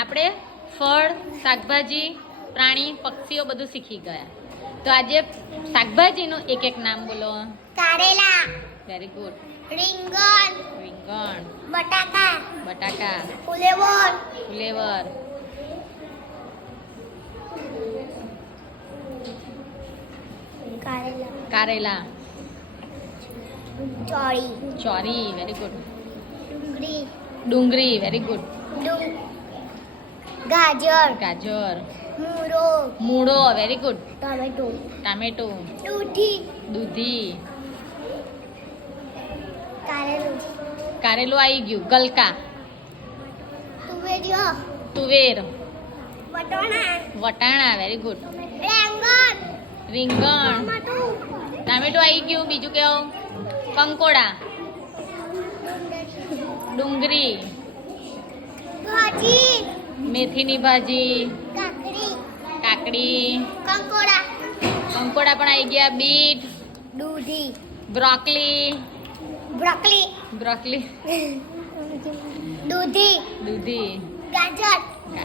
આપણે ફળ, શાકભાજી, પ્રાણી, પક્ષીઓ બધું શીખી ગયા. તો આજે શાકભાજીનું એક એક નામ બોલો. કારેલા, વેરી ગુડ. રીંગણ, રીંગણ, બટાકા, બટાકા, ફુલેવર, ફુલેવર, કારેલા, કારેલા, ચોળી, ચોરી, વેરી ગુડ. ડુંગળી, ડુંગળી, વેરી ગુડ. ગાજર, ગાજર, મૂળો, મૂળો, વેરી ગુડ. ટમેટો, ટામેટું, દૂધી, દૂધી, કારેલું, કારેલું આવી ગયું. ગલકા, તુવેરિયો, તુવેર, વટાણા, વટાણા, વેરી ગુડ. રેંગણ, રીંગણ, ટમાટું, ટામેટું આવી ગયું. બીજું કેવું? કંકોડા, ડુંગળી, ભાજી, મેથીની ભાજી, કાકડી, કાકડી, કંકોડા, કંકોડા પણ આવી ગયા. બીટ, દૂધી, બ્રોકલી, બ્રોકલી, બ્રોકલી, દૂધી, દૂધી, ગાજર,